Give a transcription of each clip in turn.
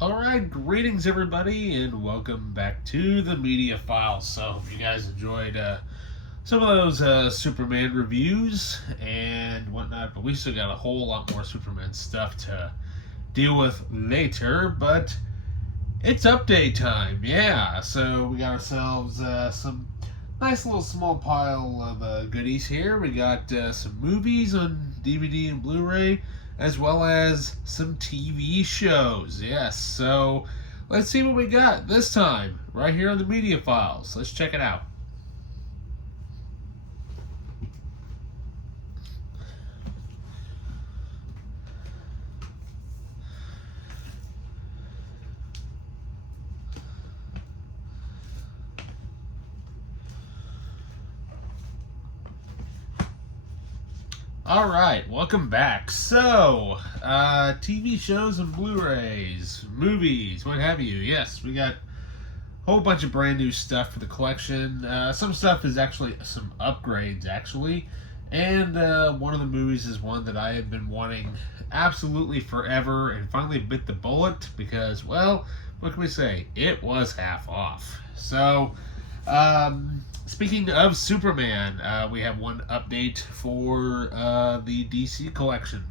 Alright, greetings everybody, and welcome back to the Media Files. So, hope you guys enjoyed some of those Superman reviews and whatnot, but we still got a whole lot more Superman stuff to deal with later, but it's update time, yeah. So, we got ourselves some nice little small pile of goodies here. We got some movies on DVD and Blu-ray, as well as some TV shows. Yes, so let's see what we got this time, right here on the Media Files. Let's check it out. Alright, welcome back. So, TV shows and Blu-rays, movies, what have you. Yes, we got a whole bunch of brand new stuff for the collection. Some stuff is actually some upgrades, actually. And one of the movies is one that I have been wanting absolutely forever and finally bit the bullet because, well, what can we say? It was half off. So, speaking of Superman, we have one update for the DC collection.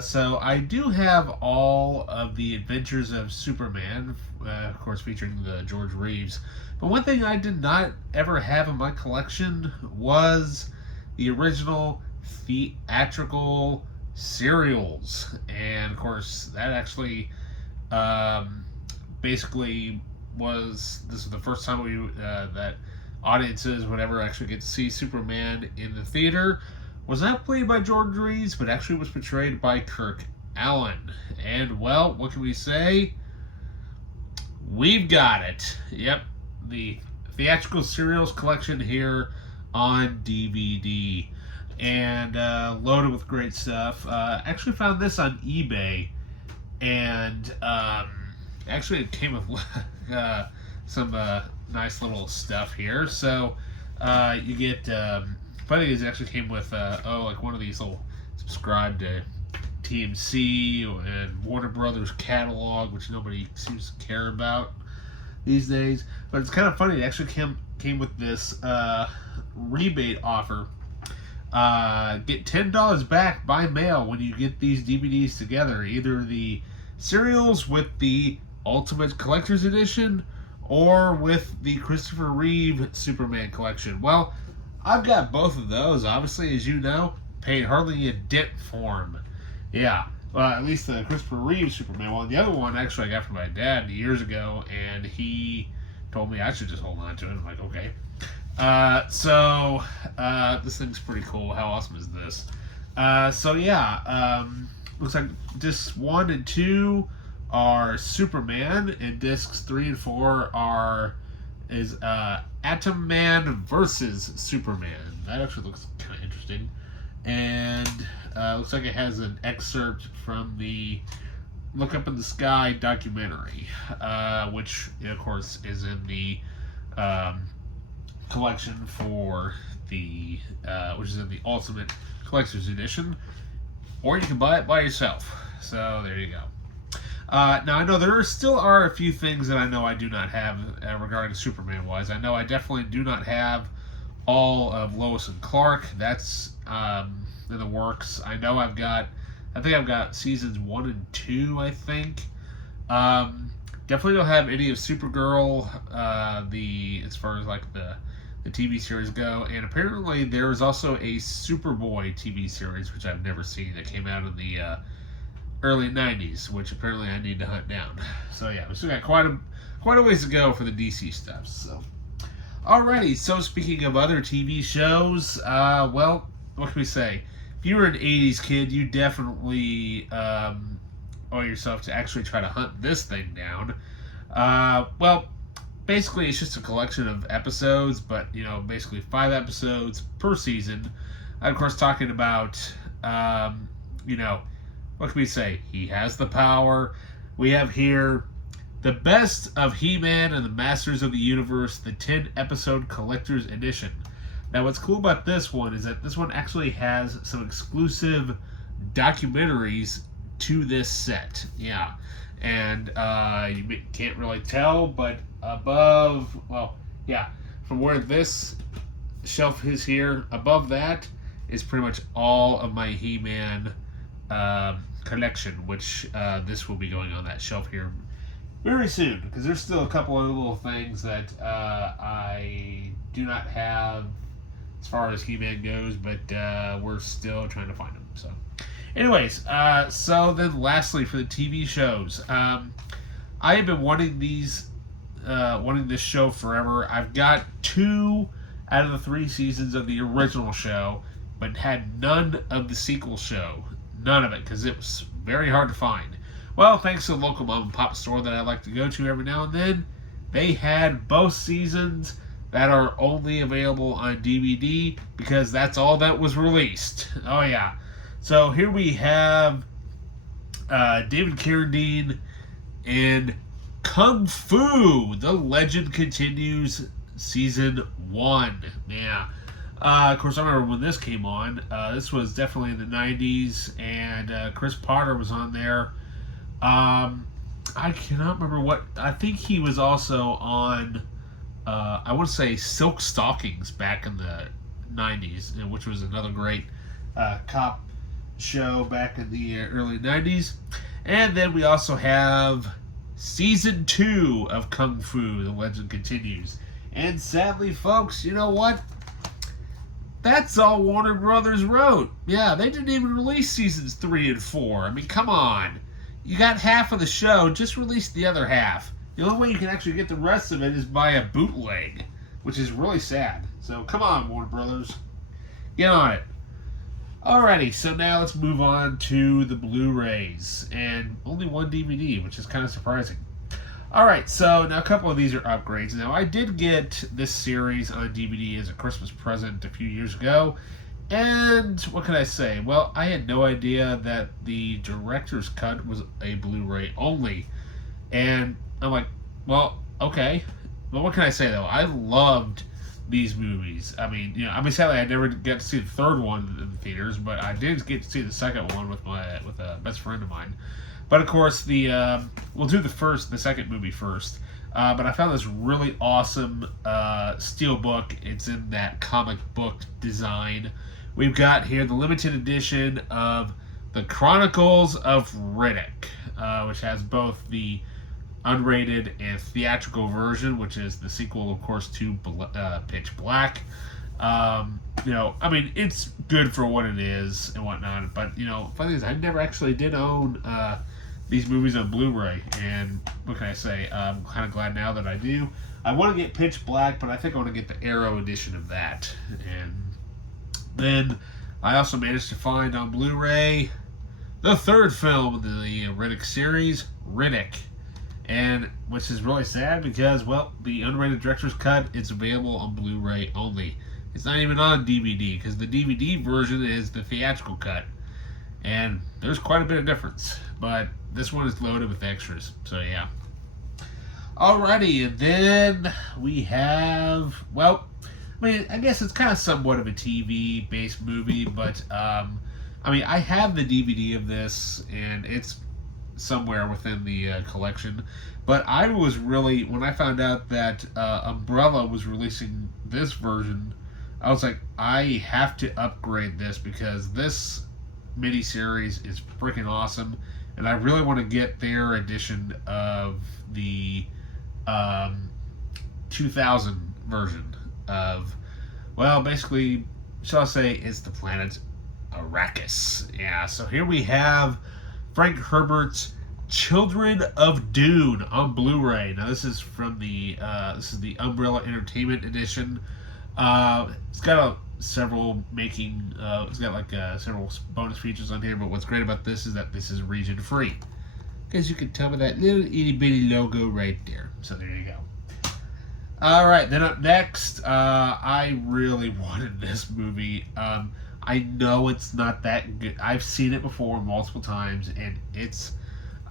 So I do have all of the Adventures of Superman, of course featuring the George Reeves. But one thing I did not ever have in my collection was the original theatrical serials. And of course that actually basically this was the first time that audiences would ever actually get to see Superman in the theater. Was not played by George Reeves, but actually was portrayed by Kirk Allen. And, well, what can we say? We've got it. Yep, the theatrical serials collection here on DVD. And loaded with great stuff. Actually found this on eBay. And actually it came with some nice little stuff here. So you get funny is it actually came with like one of these little subscribe to TMC and Warner Brothers catalog, which nobody seems to care about these days. But it's kind of funny. It actually came with this rebate offer. Get $10 back by mail when you get these DVDs together. Either the serials with the Ultimate Collector's Edition or with the Christopher Reeve Superman collection. Well, I've got both of those, obviously, as you know. Paid hardly a dent for them. Yeah, well, at least the Christopher Reeve Superman one. The other one, actually, I got from my dad years ago, and he told me I should just hold on to it. I'm like, okay. So, this thing's pretty cool. How awesome is this? So, yeah, looks like discs 1 and 2 are Superman, and discs 3 and 4 is Atom Man versus Superman. That actually looks kind of interesting. And looks like it has an excerpt from the Look Up in the Sky documentary, which, of course, is in the collection for the, which is in the Ultimate Collector's Edition. Or you can buy it by yourself. So, there you go. Now, I know there still are a few things that I know I do not have regarding Superman-wise. I know I definitely do not have all of Lois and Clark. That's in the works. I know I think I've got seasons 1 and 2, I think. Definitely don't have any of Supergirl, as far as like the TV series go. And apparently there is also a Superboy TV series, which I've never seen, that came out in the early 90s, which apparently I need to hunt down. So yeah, we still got quite a ways to go for the DC stuff. So, alrighty. So speaking of other TV shows, well, what can we say? If you were an 80s kid, you definitely owe yourself to actually try to hunt this thing down. Well, basically it's just a collection of episodes, but basically 5 episodes per season. I'm, of course, talking about what can we say? He has the power. We have here the best of He-Man and the Masters of the Universe, the 10-episode Collector's Edition. Now, what's cool about this one is that this one actually has some exclusive documentaries to this set. Yeah. and you can't really tell, but above, well, yeah, from where this shelf is here, above that is pretty much all of my He-Man collection, which this will be going on that shelf here very soon, because there's still a couple of little things that I do not have as far as He-Man goes, but we're still trying to find them. So, anyways, so then lastly for the TV shows, I have been wanting this show forever. I've got 2 out of the 3 seasons of the original show, but had none of the sequel show. None of it, because it was very hard to find. Well, thanks to the local mom and pop store that I like to go to every now and then, they had both seasons that are only available on DVD, because that's all that was released. Oh yeah. So here we have David Carradine in Kung Fu, The Legend Continues, Season 1. Yeah. Of course, I remember when this came on. This was definitely in the 90s, and Chris Potter was on there. I cannot remember what. I think he was also on, I want to say Silk Stockings back in the 90s, which was another great cop show back in the early 90s. And then we also have Season 2 of Kung Fu, The Legend Continues. And sadly, folks, you know what? That's all Warner Brothers wrote. Yeah, they didn't even release Seasons 3 and 4. I mean, come on. You got half of the show, just release the other half. The only way you can actually get the rest of it is by a bootleg, which is really sad. So come on, Warner Brothers. Get on it. Alrighty, so now let's move on to the Blu-rays. And only one DVD, which is kind of surprising. Alright, so now a couple of these are upgrades. Now, I did get this series on DVD as a Christmas present a few years ago. And what can I say? Well, I had no idea that the director's cut was a Blu-ray only. And I'm like, well, okay. But what can I say, though? I loved these movies. I mean, sadly I never got to see the third one in the theaters, but I did get to see the second one with a best friend of mine. But of course, we'll do the second movie first. But I found this really awesome steel book. It's in that comic book design. We've got here the limited edition of The Chronicles of Riddick, which has both the unrated and theatrical version, which is the sequel, of course, to Pitch Black. It's good for what it is and whatnot. But funny is, I never actually did own these movies on Blu-ray, and what can I say? I'm kind of glad now that I do. I want to get Pitch Black, but I think I want to get the Arrow edition of that. And then I also managed to find on Blu-ray the third film in the Riddick series, Riddick. And which is really sad because, well, the unrated director's cut is available on Blu-ray only. It's not even on DVD, because the DVD version is the theatrical cut. And there's quite a bit of difference. But this one is loaded with extras. So, yeah. Alrighty, and then we have, well, I guess it's kind of somewhat of a TV-based movie, but, I have the DVD of this, and it's somewhere within the collection. But I was really, when I found out that Umbrella was releasing this version, I was like, I have to upgrade this, because this miniseries is freaking awesome, and I really want to get their edition of the 2000 version of, well, basically, shall I say, it's the planet Arrakis. Yeah, so here we have Frank Herbert's Children of Dune on Blu-ray. Now this is from the Umbrella Entertainment edition. It's got several bonus features on here, but what's great about this is that this is region free, because you can tell by that little itty bitty logo right there. So there you go. Alright, then up next, I really wanted this movie. I know it's not that good. I've seen it before multiple times, and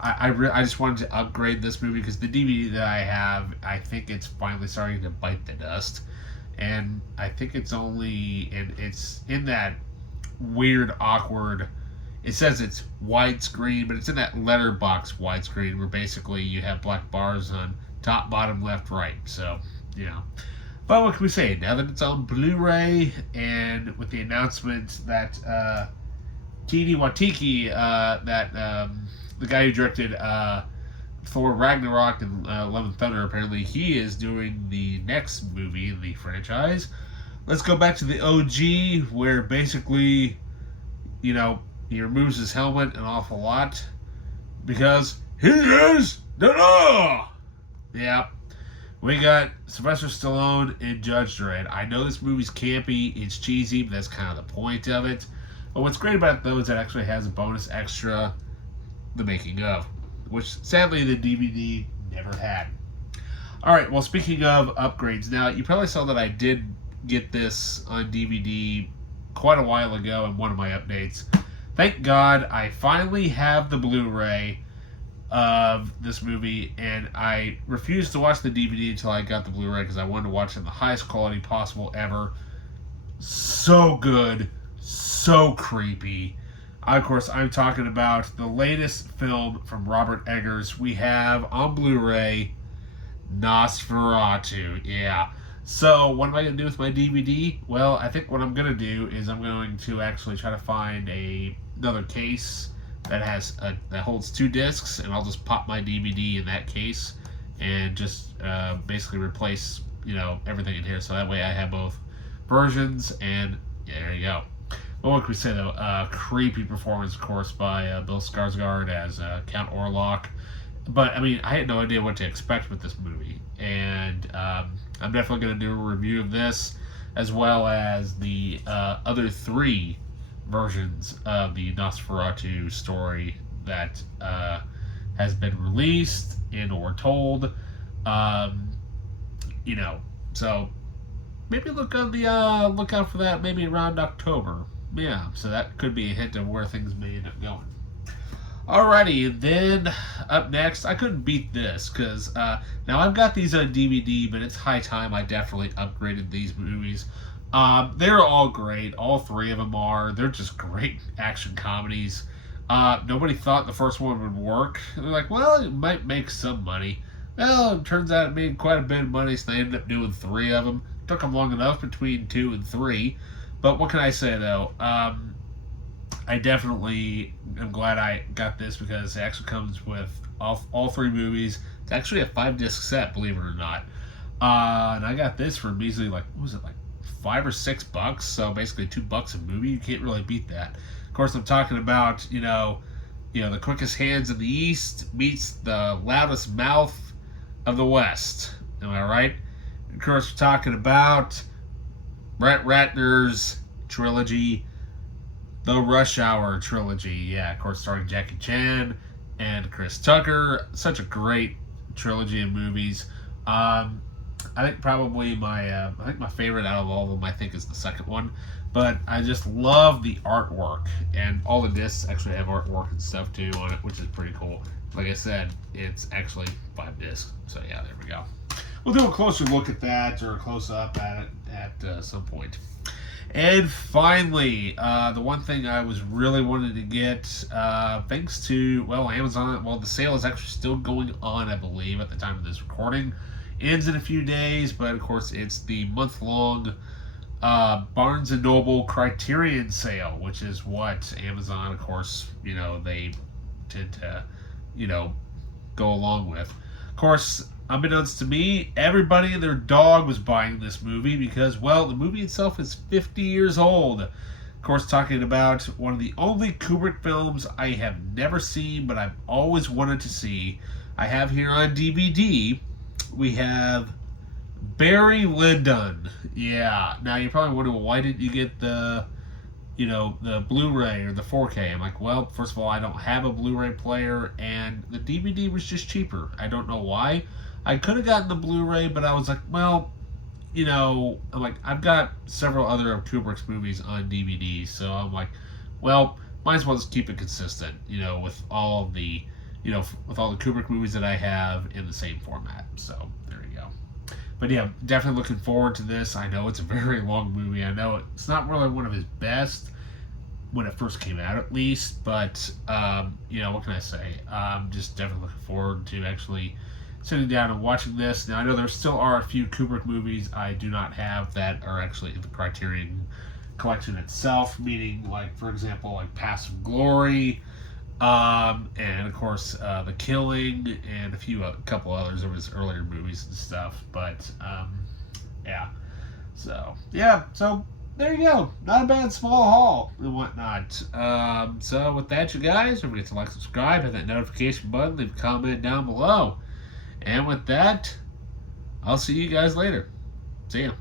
I just wanted to upgrade this movie, because the DVD that I have, I think it's finally starting to bite the dust. And I think it's in that weird, awkward it says it's widescreen, but it's in that letterbox widescreen where basically you have black bars on top, bottom, left, right. So, But what can we say? Now that it's on Blu-ray, and with the announcement that Taika Waititi, the guy who directed Thor Ragnarok and Love and Thunder, apparently he is doing the next movie in the franchise. Let's go back to the OG, where basically, he removes his helmet an awful lot because he is the law. Yeah. We got Sylvester Stallone in Judge Dredd. I know this movie's campy, it's cheesy, but that's kind of the point of it. But what's great about it, though, is it actually has a bonus extra, the making of, which sadly the DVD never had. Alright, well, speaking of upgrades, now you probably saw that I did get this on DVD quite a while ago in one of my updates. Thank God I finally have the Blu-ray of this movie, and I refused to watch the DVD until I got the Blu-ray because I wanted to watch it in the highest quality possible ever. So good, so creepy. Of course, I'm talking about the latest film from Robert Eggers. We have on Blu-ray Nosferatu. Yeah. So, what am I going to do with my DVD? Well, I think what I'm going to do is I'm going to actually try to find another case that holds 2 discs, and I'll just pop my DVD in that case and just basically replace everything in here, so that way I have both versions. And there you go. Well, what can we say though? Creepy performance, of course, by Bill Skarsgård as Count Orlok. But I mean, I had no idea what to expect with this movie, and I'm definitely going to do a review of this as well as the other 3 versions of the Nosferatu story that has been released and or told. So maybe look out for that maybe around October. Yeah, so that could be a hint of where things may end up going. Alrighty, then up next, I couldn't beat this because now I've got these on DVD, but it's high time I definitely upgraded these movies. They're all great. All 3 of them are. They're just great action comedies. Nobody thought the first one would work. They're like, well, it might make some money. Well, it turns out it made quite a bit of money, so they ended up doing 3 of them. Took them long enough between 2 and 3. But what can I say, though? I definitely am glad I got this because it actually comes with all 3 movies. It's actually a 5-disc set, believe it or not. And I got this for measly, what was it, $5 or $6? So basically $2 a movie. You can't really beat that. Of course, I'm talking about, the quickest hands in the East meets the loudest mouth of the West. Am I right? Of course, we're talking about Brett Ratner's trilogy, the Rush Hour trilogy. Yeah, of course, starring Jackie Chan and Chris Tucker. Such a great trilogy of movies. I think probably my favorite out of all of them, I think, is the second one. But I just love the artwork, and all the discs actually have artwork and stuff too on it, which is pretty cool. Like I said, it's actually 5 discs. So yeah, there we go. We'll do a closer look at that, or a close up at it at some point. And finally, the one thing I was really wanting to get, thanks to, Amazon, the sale is actually still going on, I believe, at the time of this recording. Ends in a few days, but of course it's the month-long Barnes & Noble Criterion sale, which is what Amazon, of course, they tend to, go along with. Of course, unbeknownst to me, everybody and their dog was buying this movie because, the movie itself is 50 years old. Of course, talking about one of the only Kubrick films I have never seen, but I've always wanted to see. I have here on DVD, we have Barry Lyndon. Yeah. Now, you're probably wondering, why didn't you get the Blu-ray or the 4K? I'm like, well, first of all, I don't have a Blu-ray player, and the DVD was just cheaper. I don't know why. I could have gotten the Blu-ray, but I was like, I've got several other of Kubrick's movies on DVD, so I'm like, might as well just keep it consistent, with all the, with all the Kubrick movies that I have in the same format. So there you go. But yeah, definitely looking forward to this. I know it's a very long movie. I know it's not really one of his best when it first came out, at least. But you know, what can I say? Just definitely looking forward to actually sitting down and watching this. Now, I know there still are a few Kubrick movies I do not have that are actually in the Criterion collection itself, meaning, like, for example, like Passive Glory, and of course The Killing, and a couple others of his earlier movies and stuff. But yeah, so there you go. Not a bad small haul and whatnot. So with that, you guys, don't forget to like, subscribe, hit that notification button, leave a comment down below. And with that, I'll see you guys later. See ya.